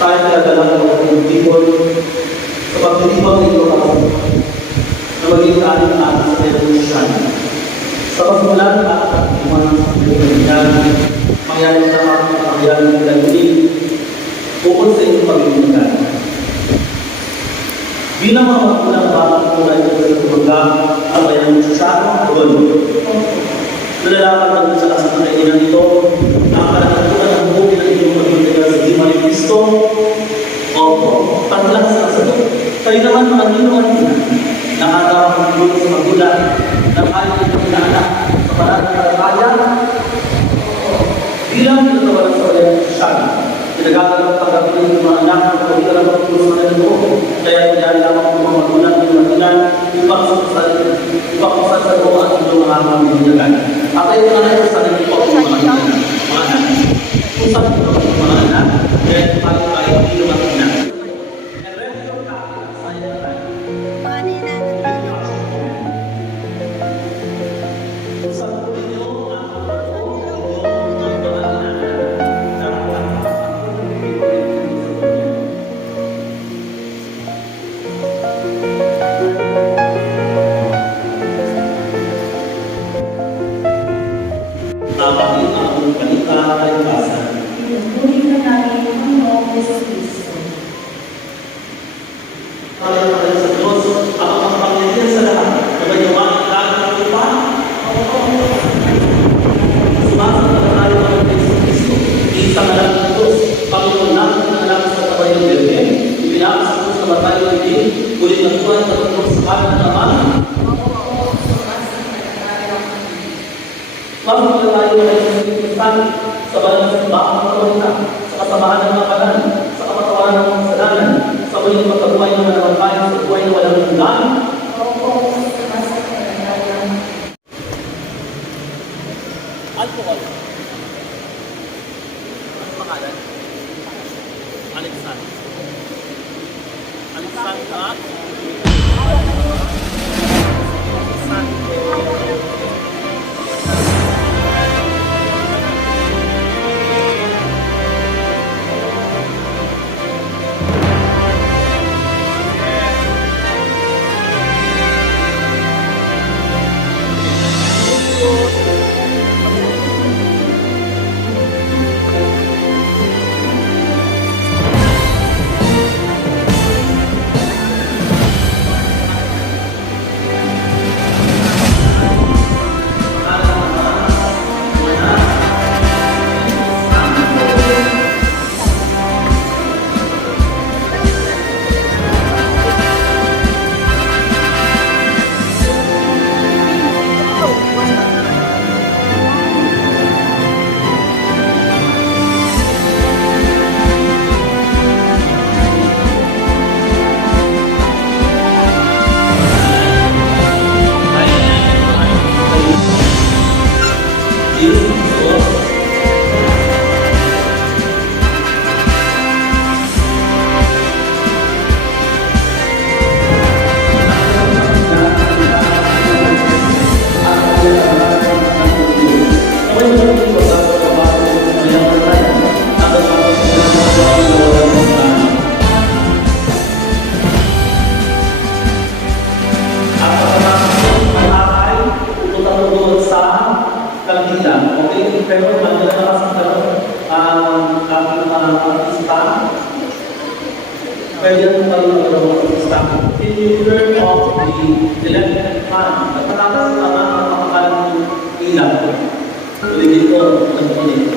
tayo nagdala ng ating people sa pagtitibag ng lokasyon na maging ating ating sa revolusyon. Sa pagmulan at pagtiman sa pagkikilan, mangyari sa ating pangyari ng lalunid bukod sa inyong pagkikilan. Bilang mga magulang bakit kulay ko sa tumaga ang bayang masyadong doon. Nalalaman natin sa asang na kainan ito ang kalakatuan ng buhay ng inyong pagkikilan sa Dima ni Cristo. Opo, paglas na sa ito. Kayo naman mga ninuan nila, nakagawa ng buhay sa magulang na kaya ng inaanak sa parang kalakaya. Bilang pinagawa sa walang sosyal, pinagagalap pagkakulit ng mga anak at pagkita ng pagkulos na nito. Kaya nangyari lamang ng mga magulang ng magulang ipakasal sa buong at inyong mga mga binyagan. At ay nanay sa sarili po ang mga anak. Usap po ang mga anak, kaya tayo hindi lumaki na. Sa balang simbahan ng kawanita, sa kasamahan ng mga kanan, sa kapatawaran ng mga kasalanan, sa muling pagkabuhay ng mga bayan, sa buhay na walang hanggan. Alcohol. Ano pangalan? Alexander. Alexander. Pero magdalakas ang aking mga artista. Pwede ang mga artista. In return of the elected fund, at matapos ang mga makakalang ilang. Ulitin ko, ulit.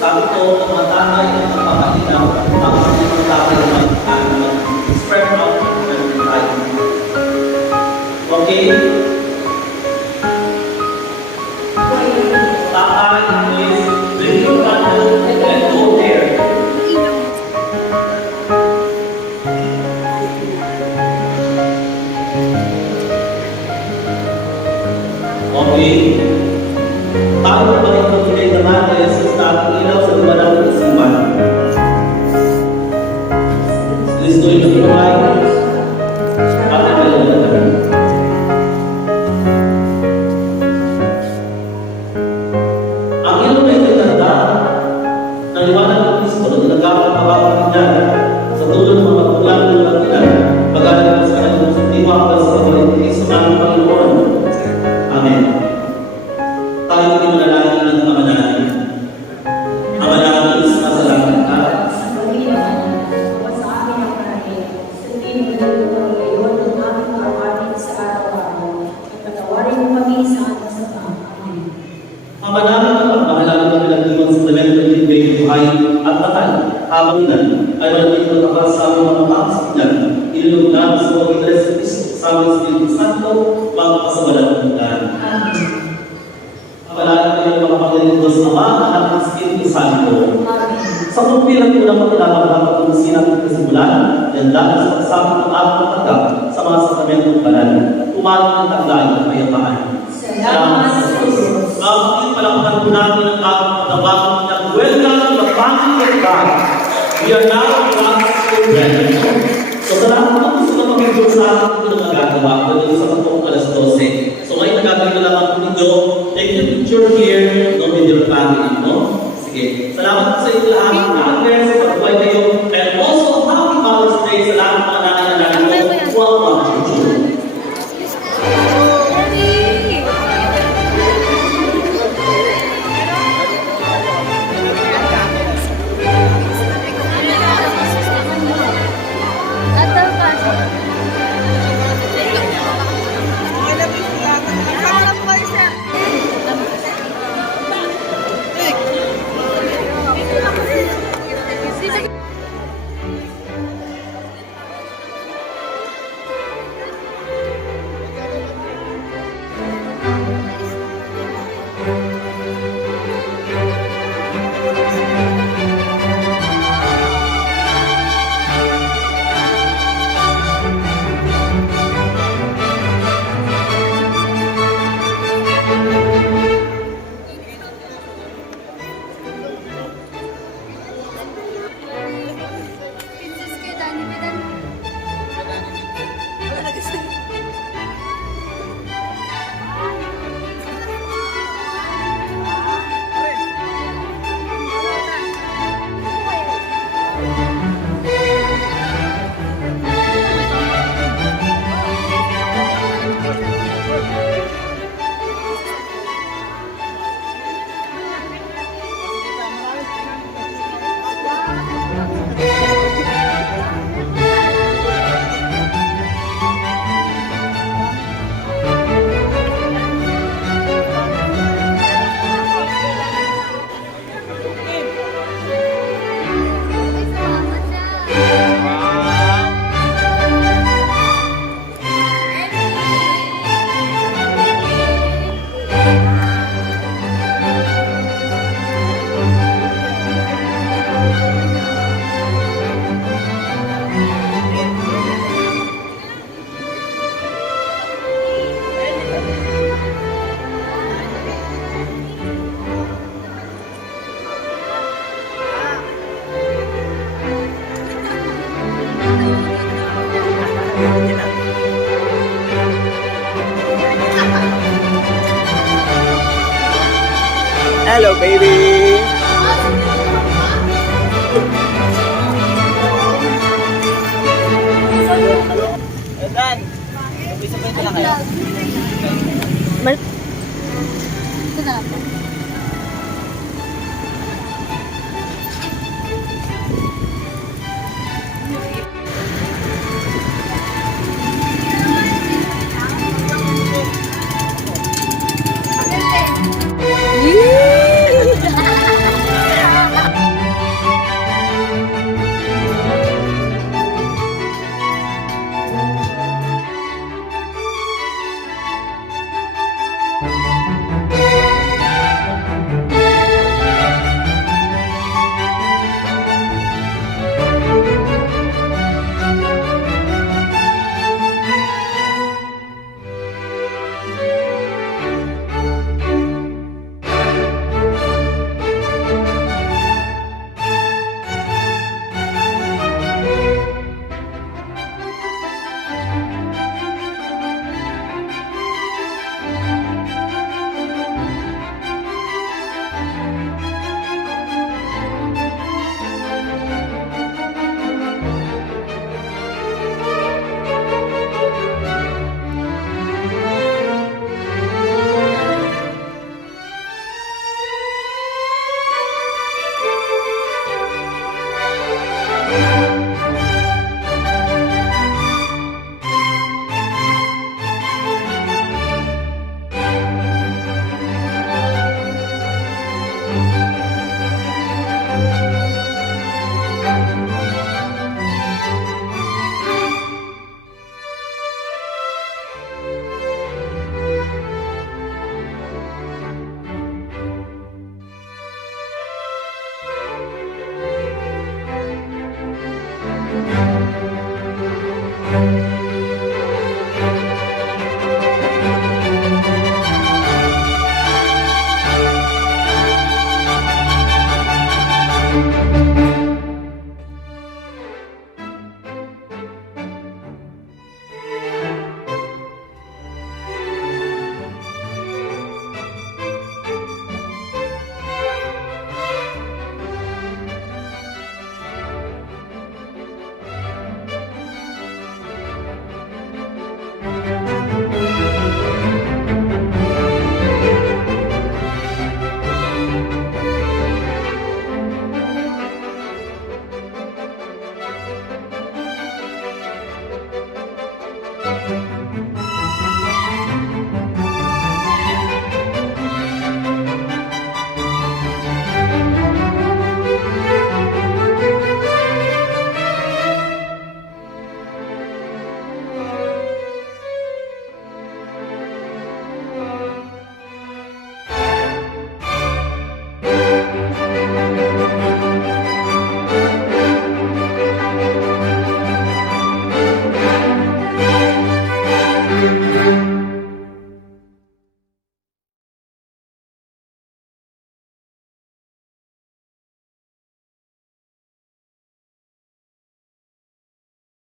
Sabi ko, ang matangay ng magpapailaw, ang mga tatay mag-spread out and right. Okay? Okay. Tayo ba ito today naman ay sa ating ilaw sa dumalang ng simbahan. This is going to provide ating ilaw. Ang ilaw na ito tanda ng liwanag ng Kristo na nagkakapagpapagyan Amen. Pagpalain ko yung mga pagaling Diyos Ama, Anak ng Espiritu Santo. Amen. Sa kumpilang unang pagkakabang patuloy natin kasimulan, yan dahil sa pagsama ng ating pagkak sa mga sakramentong banal, tumalang ng taglay ng mayapaan. Salamat sa Diyos. Mabuting palakpakan po natin ang ating pagkabang ng welcome to the family of God. We are now God's children. So sa lahat ng gusto na pag-ibig sa atin ito na magagawa, pwede sa pagkong alas 12. So ngayon nagagawin na lang ang ninyo, take your picture here, no, with your family, no? Sige, salamat sa inyo lahat. God bless, pag-buhay kayo. And also, happy Father's Day sa lahat ng mga nanay na nanay ko. Welcome to children. Hello, baby! Dan, sabay-sabay na kayo. Ito na po.